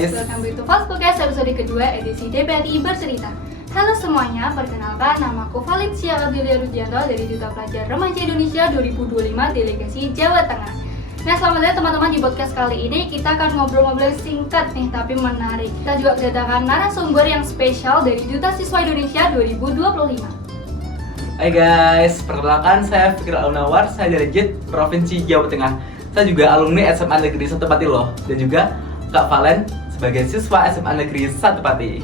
guys. Welcome back to Fast Podcast episode kedua edisi DPRI Bercerita. Halo semuanya, perkenalkan namaku Valencia Adelia Rudianto dari Duta Pelajar Remaja Indonesia 2025 Delegasi Jawa Tengah. Nah, selamat datang teman-teman di podcast kali ini. Kita akan ngobrol-ngobrol singkat nih, tapi menarik. Kita juga kedatangan narasumber yang spesial dari Duta Siswa Indonesia 2025. Hai guys, perkenalkan saya Fikri Al-Nawar, saya dari JIT Provinsi Jawa Tengah. Saya juga alumni SMA Negeri 1 Pati loh, dan juga Kak Valen sebagai siswa SMA Negeri 1 Pati.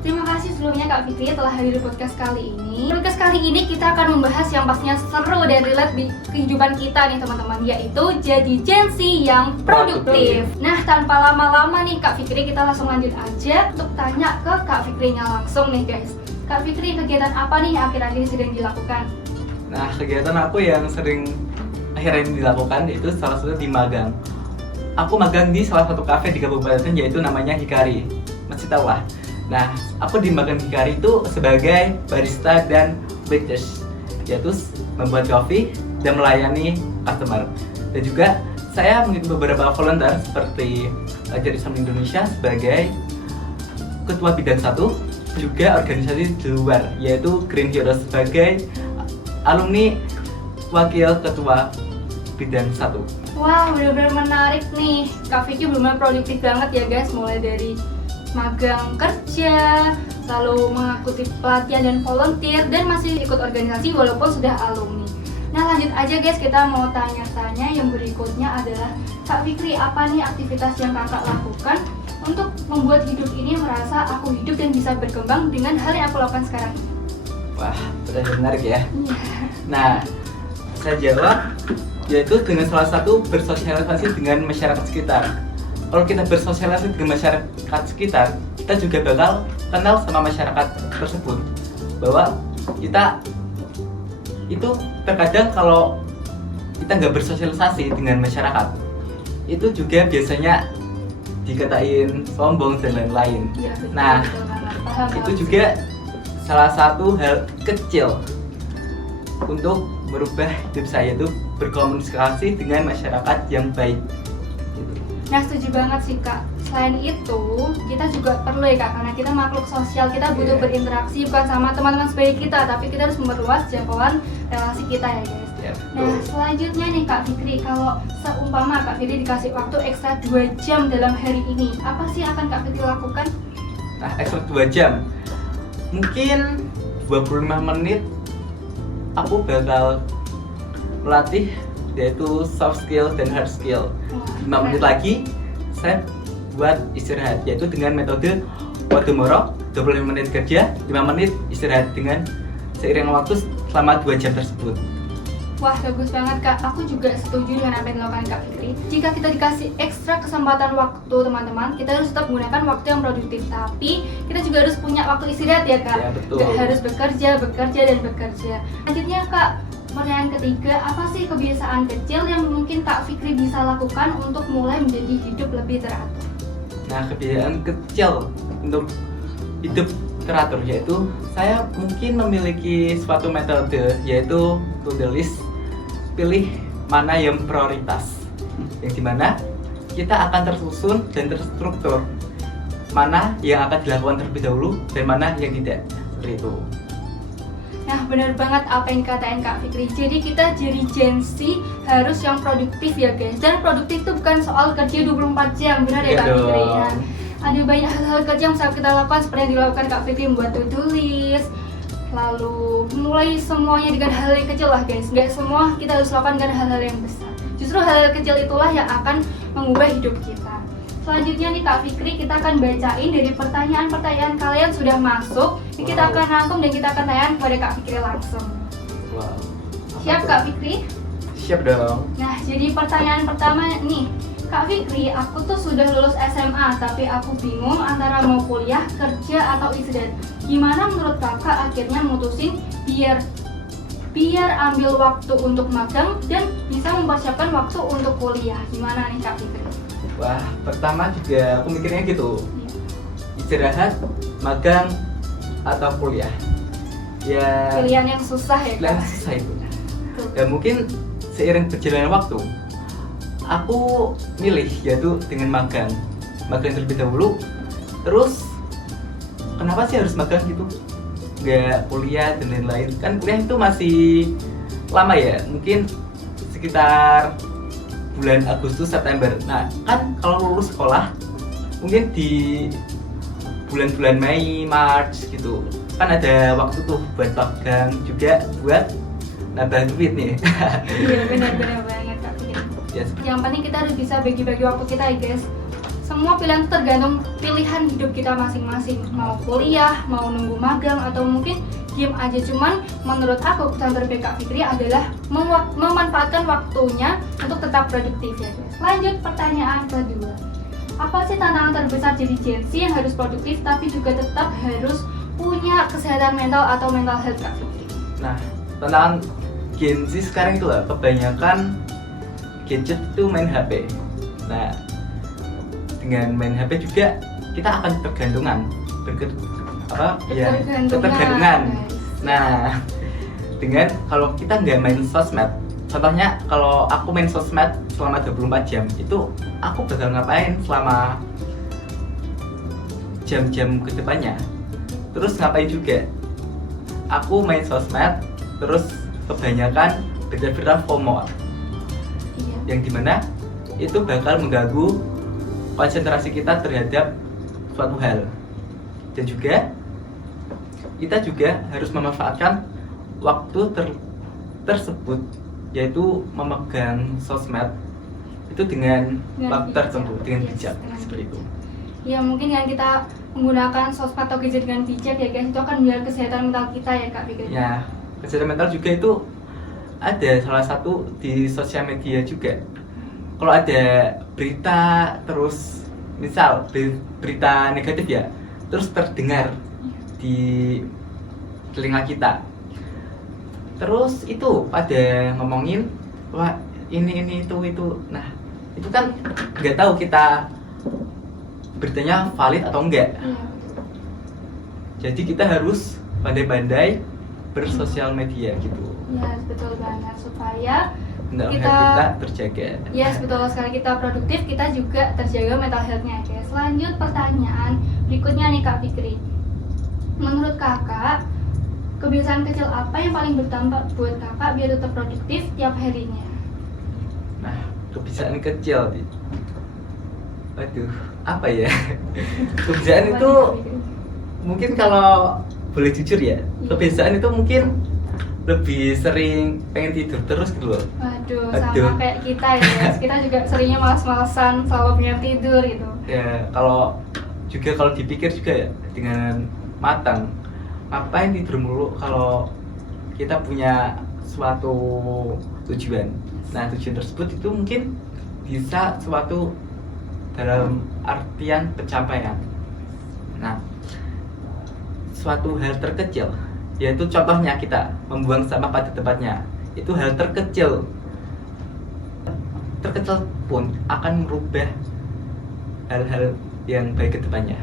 Terima kasih sebelumnya Kak Fikri telah hadir di podcast kali ini. Podcast kali ini kita akan membahas yang pastinya seru dan relate di kehidupan kita nih teman-teman, yaitu jadi Gen Z yang produktif. Nah, tanpa lama-lama nih Kak Fikri, kita langsung lanjut aja untuk tanya ke Kak Fikrinya langsung nih guys. Kak Fikri, kegiatan apa nih yang akhir-akhir ini sedang dilakukan? Nah, kegiatan aku yang sering akhirnya ini dilakukan itu salah satu di magang. Aku magang di salah satu kafe di kabupaten yaitu namanya Hikari. Masih tahu lah. Nah, aku di magang Hikari itu sebagai barista dan waitress, yaitu membuat kopi dan melayani customer. Dan juga saya mengikuti beberapa volunteer seperti Ajar Islam Indonesia sebagai ketua bidang 1, juga organisasi di luar yaitu Green Heroes sebagai alumni wakil ketua bidang 1. Wah, benar-benar menarik nih. Kak Vicky benar-benar produktif banget ya guys, mulai dari magang kerja, lalu mengikuti pelatihan dan volunteer, dan masih ikut organisasi walaupun sudah alumni. Nah, lanjut aja guys, kita mau tanya-tanya yang berikutnya adalah Kak Fikri, apa nih aktivitas yang kakak lakukan untuk membuat hidup ini merasa aku hidup dan bisa berkembang dengan hal yang aku lakukan sekarang ini? Wah, benar menarik ya. Nah, saya jawab yaitu dengan salah satu bersosialisasi dengan masyarakat sekitar. Kalau kita bersosialisasi dengan masyarakat sekitar, kita juga bakal kenal sama masyarakat tersebut. Bahwa kita itu terkadang kalau kita nggak bersosialisasi dengan masyarakat, itu juga biasanya dikatain sombong dan lain-lain. Ya, betul, Nah, paham, itu juga salah satu hal kecil untuk merubah hidup saya, itu berkomunikasi dengan masyarakat yang baik. Nah, setuju banget sih Kak. Selain itu, kita juga perlu ya Kak, karena kita makhluk sosial, kita butuh berinteraksi bukan sama teman-teman sebagai kita, tapi kita harus memperluas jangkauan relasi kita ya guys. Ya, Nah, selanjutnya nih Kak Fikri, kalau seumpama Kak Fikri dikasih waktu ekstra 2 jam dalam hari ini, apa sih yang akan Kak Fikri lakukan? Nah, ekstra 2 jam, mungkin 25 menit aku bakal melatih yaitu soft skill dan hard skill. 5 menit lagi saya buat istirahat, yaitu dengan metode Pomodoro, 25 menit kerja, 5 menit istirahat dengan seiring waktu selama 2 jam tersebut. Wah, bagus banget Kak. Aku juga setuju dengan apa yang dilakukan Kak Fikri. Jika kita dikasih ekstra kesempatan waktu teman-teman, kita harus tetap menggunakan waktu yang produktif. Tapi kita juga harus punya waktu istirahat ya Kak. Ya, betul. Gak harus bekerja, dan bekerja. Selanjutnya Kak, pertanyaan ketiga, apa sih kebiasaan kecil yang mungkin Kak Fikri bisa lakukan untuk mulai menjadi hidup lebih teratur? Nah, kebiasaan kecil untuk hidup teratur yaitu saya mungkin memiliki suatu metode yaitu to do list, pilih mana yang prioritas, yang dimana kita akan tersusun dan terstruktur mana yang akan dilakukan terlebih dahulu dan mana yang tidak, seperti itu. Nah, benar banget apa yang dikatain Kak Fikri. Jadi kita jadi Gen Z harus yang produktif ya guys. Dan produktif itu bukan soal kerja 24 jam, benar ya Kak Fikri? Nah, ada banyak hal-hal kerja yang bisa kita lakukan seperti yang dilakukan Kak Fikri, membuat to-do list, lalu mulai semuanya dengan hal yang kecil lah guys. Nggak semua kita harus lakukan dengan hal-hal yang besar. Justru hal-hal kecil itulah yang akan mengubah hidup kita. Selanjutnya nih Kak Fikri, kita akan bacain dari pertanyaan-pertanyaan kalian sudah masuk. Kita akan rangkum dan kita akan tanya kepada Kak Fikri langsung. Wow. Siap Kak Fikri? Siap dong. Nah, jadi pertanyaan pertama nih, Kak Fikri, aku tuh sudah lulus SMA, tapi aku bingung antara mau kuliah, kerja, atau istirahat. Gimana menurut kakak akhirnya mutusin biar ambil waktu untuk magang dan bisa mempersiapkan waktu untuk kuliah? Gimana nih Kak Fikri? Wah, pertama juga aku mikirnya gitu, istirahat, magang, atau kuliah. Ya, Pilihan yang susah ya pilihan Kak? susah itu. Dan mungkin seiring berjalannya waktu, aku milih yaitu dengan magang terlebih dahulu. Terus kenapa sih harus magang gitu, nggak kuliah dan lain-lain? Kan kuliah itu masih lama ya, mungkin sekitar bulan Agustus September. Nah kan kalau lulus sekolah mungkin di bulan-bulan Mei Maret gitu kan ada waktu tuh buat magang juga buat nambah duit nih. Iya benar-benar banget Kak Fikri. Yes. Yang penting kita harus bisa bagi-bagi waktu kita ya guys. Semua pilihan itu tergantung pilihan hidup kita masing-masing. Mau kuliah, mau nunggu magang, atau mungkin diem aja. Cuman menurut aku pesan terbaik Kak Fikri adalah memanfaatkan waktunya untuk tetap produktif ya guys. Lanjut pertanyaan kedua. Apa sih tantangan terbesar jadi Gen Z yang harus produktif tapi juga tetap harus punya kesehatan mental atau mental health Kak Fikri? Nah, tantangan Gen Z sekarang itu lah kebanyakan gadget itu main HP. Nah, dengan main HP juga kita akan ketergantungan, ketergantungan. Nah, dengan kalau kita nggak main sosmed, contohnya kalau aku main sosmed selama 24 jam, itu aku bakal ngapain selama jam-jam kedepannya? Terus ngapain juga? Aku main sosmed, terus kebanyakan berita-berita FOMO, yang dimana itu bakal mengganggu konsentrasi kita terhadap suatu hal. Dan juga kita juga harus memanfaatkan waktu tersebut, yaitu memegang sosmed itu dengan waktu tertentu, dengan bijak seperti itu. Ya mungkin yang kita menggunakan sosmed atau gadget dengan bijak ya guys, itu akan menjaga kesehatan mental kita ya Kak Fikri. Ya, kesehatan mental juga itu ada salah satu di sosial media juga. Kalau ada berita terus, misal berita negatif ya, terus terdengar di telinga kita, terus itu pada ngomongin wah ini itu. Nah itu kan nggak tahu kita beritanya valid atau enggak. Jadi kita harus pandai-pandai bersosial media gitu. Ya betul banget, supaya kita terjaga. Yes, betul sekali, kita produktif, kita juga terjaga mental health-nya guys. Lanjut pertanyaan berikutnya nih Kak Fikri. Menurut kakak, kebiasaan kecil apa yang paling berdampak buat kakak biar tetap produktif tiap harinya? Nah, kebiasaan kecil, waduh, apa ya? Kebiasaan itu mungkin kalau boleh jujur ya, kebiasaan itu mungkin lebih sering pengen tidur terus gitu loh. Waduh, sama kayak kita ya guys. Kita juga seringnya malas-malasan, selalu pengen tidur gitu. Ya, kalau dipikir juga ya dengan matang, ngapain tidur mulu kalau kita punya suatu tujuan. Nah, tujuan tersebut itu mungkin bisa suatu dalam artian pencapaian. Nah, suatu hal terkecil, yaitu contohnya kita membuang sampah pada tempatnya, itu hal terkecil pun akan merubah hal-hal yang baik ke depannya.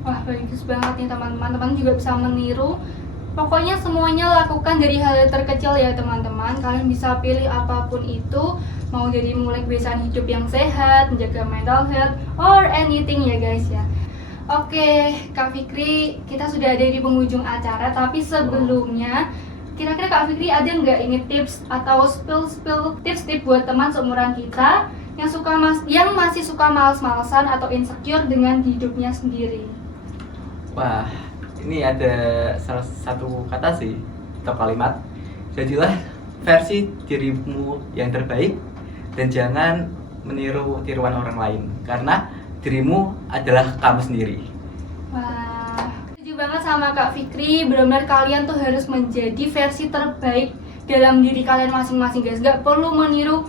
Wah bagus banget nih teman-teman, teman juga bisa meniru. Pokoknya semuanya lakukan dari hal yang terkecil ya teman-teman. Kalian bisa pilih apapun itu, mau jadi mulai kebiasaan hidup yang sehat, menjaga mental health, or anything ya guys ya. Oke, Kak Fikri, kita sudah ada di penghujung acara, tapi sebelumnya kira-kira Kak Fikri ada nggak ini tips atau spill tips-tips buat teman seumuran kita yang masih suka males-malesan atau insecure dengan hidupnya sendiri? Wah, ini ada salah satu kata sih atau kalimat. Jadilah versi dirimu yang terbaik dan jangan meniru tiruan orang lain, karena dirimu adalah kamu sendiri. Wah, setuju banget sama Kak Fikri. Benar-benar kalian tuh harus menjadi versi terbaik dalam diri kalian masing-masing guys. Gak perlu meniru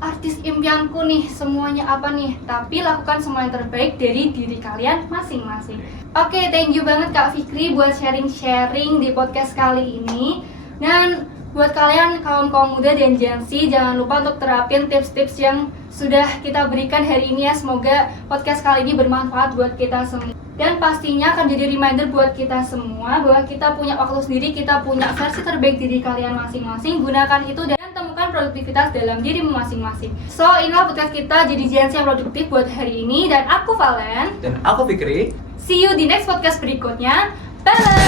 artis impianku nih, semuanya apa nih, tapi lakukan semua yang terbaik dari diri kalian masing-masing. Oke, thank you banget Kak Fikri buat sharing-sharing di podcast kali ini. Dan buat kalian kaum muda dan Gen Z, jangan lupa untuk terapin tips-tips yang sudah kita berikan hari ini ya. Semoga podcast kali ini bermanfaat buat kita semua. Dan pastinya akan jadi reminder buat kita semua bahwa kita punya waktu sendiri, kita punya versi terbaik diri kalian masing-masing. Gunakan itu dan temukan produktivitas dalam dirimu masing-masing. So, inilah podcast kita jadi Gen Z yang produktif buat hari ini. Dan aku Valen. Dan aku Fikri. See you di next podcast berikutnya. Bye!